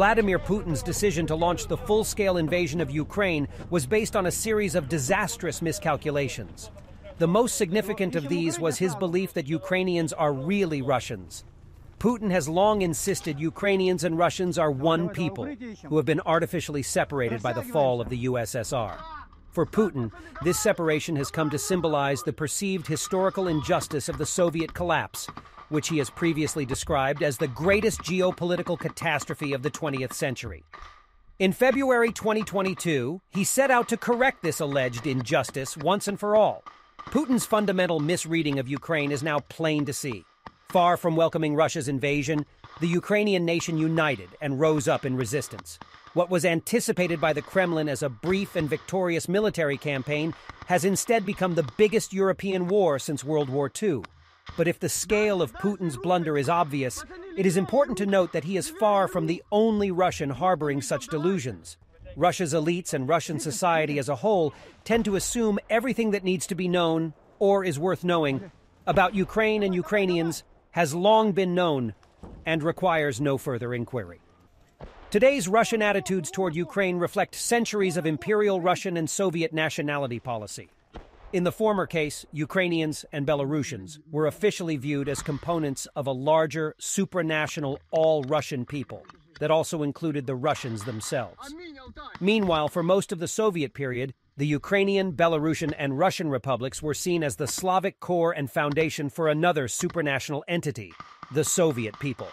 Vladimir Putin's decision to launch the full-scale invasion of Ukraine was based on a series of disastrous miscalculations. The most significant of these was his belief that Ukrainians are really Russians. Putin has long insisted Ukrainians and Russians are one people, who have been artificially separated by the fall of the USSR. For Putin, this separation has come to symbolize the perceived historical injustice of the Soviet collapse, which he has previously described as the greatest geopolitical catastrophe of the 20th century. In February 2022, he set out to correct this alleged injustice once and for all. Putin's fundamental misreading of Ukraine is now plain to see. Far from welcoming Russia's invasion, the Ukrainian nation united and rose up in resistance. What was anticipated by the Kremlin as a brief and victorious military campaign has instead become the biggest European war since World War II. But if the scale of Putin's blunder is obvious, it is important to note that he is far from the only Russian harboring such delusions. Russia's elites and Russian society as a whole tend to assume everything that needs to be known, or is worth knowing, about Ukraine and Ukrainians has long been known and requires no further inquiry. Today's Russian attitudes toward Ukraine reflect centuries of imperial Russian and Soviet nationality policy. In the former case, Ukrainians and Belarusians were officially viewed as components of a larger, supranational, all-Russian people that also included the Russians themselves. Meanwhile, for most of the Soviet period, the Ukrainian, Belarusian, and Russian republics were seen as the Slavic core and foundation for another supranational entity, the Soviet people.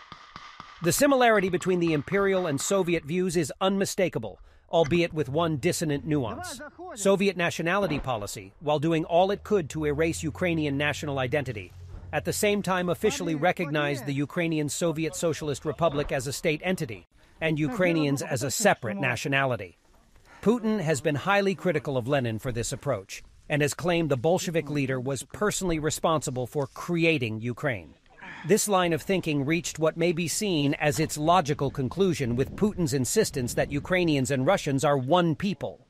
The similarity between the imperial and Soviet views is unmistakable, albeit with one dissonant nuance. Soviet nationality policy, while doing all it could to erase Ukrainian national identity, at the same time officially recognized the Ukrainian Soviet Socialist Republic as a state entity, and Ukrainians as a separate nationality. Putin has been highly critical of Lenin for this approach, and has claimed the Bolshevik leader was personally responsible for creating Ukraine. This line of thinking reached what may be seen as its logical conclusion with Putin's insistence that Ukrainians and Russians are one people.